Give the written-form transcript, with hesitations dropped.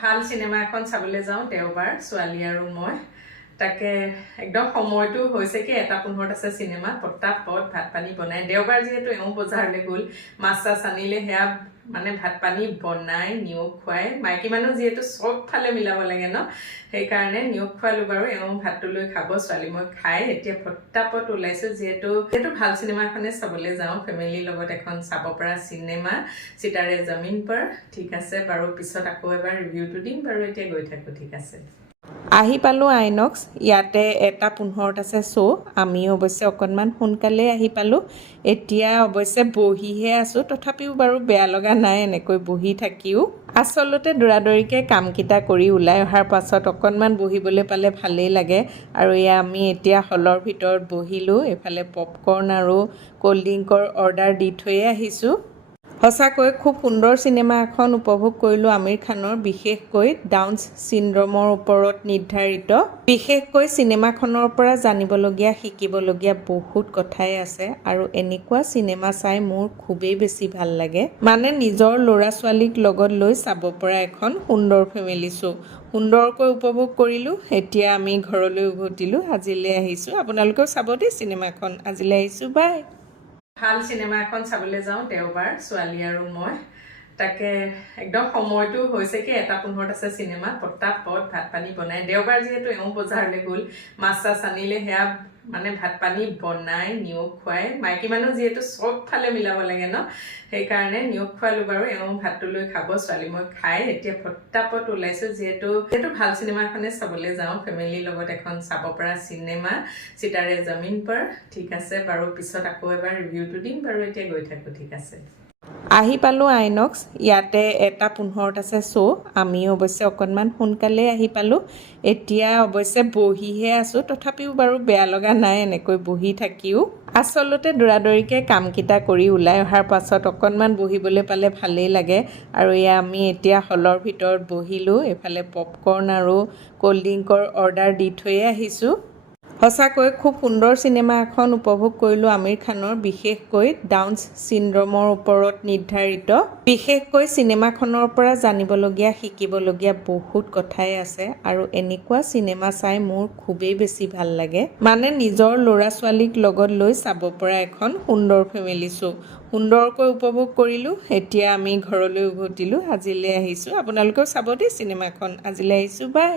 ভাল সিনেমা এখন চাবলৈ যাওঁ দেওবাৰ ছোৱালী আৰু মই তাকে একদম সময়টো হৈছে কি 1:15 আছে সিনেমা পটাপট ভাত পানী বনাই দেওবাৰ যেহেতু এওঁ বজাৰলৈ গ'ল মাছ চাছ আনিলে সেয়া মানে ভাত পানী বনাই নিয়োগ খুৱাই মাইকী মানুহ যেহেতু সব ফালে মিলাব লাগে ন সেইকাৰণে নিয়োগ খুৱালো বাৰু এওঁ ভাতটো লৈ খাব ছোৱালী মই খাই এতিয়া পটাপট ওলাইছো যেহেতু ভাল সিনেমা এখনে চাবলৈ যাওঁ ফেমিলিৰ লগত এখন চাব পৰা সিনেমা সিতাৰে জমিন পৰ ঠিক আছে বাৰু পিছত আকৌ এবাৰ ৰিভিউটো দিম বাৰু এতিয়া গৈ থাকো ঠিক আছে আহি পালো আইনক্স ইয়াতে 1:15 আছে শো আমি অৱশ্যে অকণমান সোনকালে আহি পালো এতিয়া অৱশ্যে বহিহে আছো তথাপিও বাৰু বেয়া লগা নাই এনেকৈ বহি থাকিও আসলতে দৌৰাদৌৰিকে কামকিটা কৰি ওলাই অহাৰ পাছত অকণমান বহিবলৈ পালে ভালেই লাগে আৰু এয়া আমি এতিয়া হলৰ ভিতৰত বহিলো এফালে পপকৰ্ন আৰু কোল্ড ড্ৰিংকৰ অৰ্ডাৰ দি থৈ আহিছো সঁচাকৈ খুব সুন্দৰ সিনেমা এখন উপভোগ কৰিলো আমিৰ খানৰ বিশেষকৈ ডাউন চিনড্ৰমৰ ওপৰত নিৰ্ধাৰিত বিশেষকৈ সিনেমাখনৰ পৰা জানিবলগীয়া শিকিবলগীয়া বহুত কথাই আছে আৰু এনেকুৱা সিনেমা চাই মোৰ খুবেই বেছি ভাল লাগে মানে নিজৰ ল'ৰা ছোৱালীক লগত লৈ চাব পৰা এখন সুন্দৰ ফেমিলি শ্ব' সুন্দৰকৈ উপভোগ কৰিলো এতিয়া আমি ঘৰলৈ উভতিলো আজিলৈ আহিছো আপোনালোকেও চাব দেই সিনেমাখন আজিলৈ আহিছো বাই ভাল সিনেমা এখন চাবলৈ যাওঁ দেওবাৰ ছোৱালী আৰু মই তাকে একদম সময়টো হৈছে কি 1:15 আছে সিনেমা পটাপট ভাত পানী বনাই দেওবাৰ যেহেতু এওঁ বজাৰলৈ গ'ল মাছ চাছ আনিলে সেয়া মানে ভাত পানী বনাই নিয়োগ খুৱাই মাইকী মানুহ যেহেতু সব ফালে মিলাব লাগে ন সেইকাৰণে নিয়োগ খুৱালো বাৰু এওঁ ভাতটো লৈ খাব ছোৱালী মই খাই এতিয়া পটাপট ওলাইছো যেহেতু ভাল সিনেমা এখনে চাবলৈ যাওঁ ফেমিলিৰ লগত এখন চাব পৰা সিনেমা সিতাৰে জমিন পৰ ঠিক আছে বাৰু পিছত আকৌ এবাৰ ৰিভিউটো দিম বাৰু এতিয়া গৈ থাকো ঠিক আছে আহি পালো আইনক্স ইয়াতে 1:15 আছে শো আমি অৱশ্যে অকণমান সোনকালে আহি পালো এতিয়া অৱশ্যে বহিহে আছো তথাপিও বাৰু বেয়া লগা নাই এনেকৈ বহি থাকিও আসলতে দৌৰাদৌৰিকে কামকিটা কৰি ওলাই অহাৰ পাছত অকণমান বহিবলৈ পালে ভালেই লাগে আৰু এয়া আমি এতিয়া হলৰ ভিতৰত বহিলো এফালে পপকৰ্ন আৰু কোল্ড ড্ৰিংকৰ অৰ্ডাৰ দি থৈ আহিছো সঁচাকৈ খুব সুন্দৰ সিনেমা এখন উপভোগ কৰিলো আমিৰ খানৰ বিশেষকৈ ডাউন চিনড্ৰমৰ ওপৰত নিৰ্ধাৰিত বিশেষকৈ সিনেমাখনৰ পৰা জানিবলগীয়া শিকিবলগীয়া বহুত কথাই আছে আৰু এনেকুৱা সিনেমা চাই মোৰ খুবেই বেছি ভাল লাগে মানে নিজৰ ল'ৰা ছোৱালীক লগত লৈ চাব পৰা এখন সুন্দৰ ফেমিলি শ্ব' সুন্দৰকৈ উপভোগ কৰিলো এতিয়া আমি ঘৰলৈ উভতিলো আজিলৈ আহিছো আপোনালোকেও চাব দেই সিনেমাখন আজিলৈ আহিছো বাই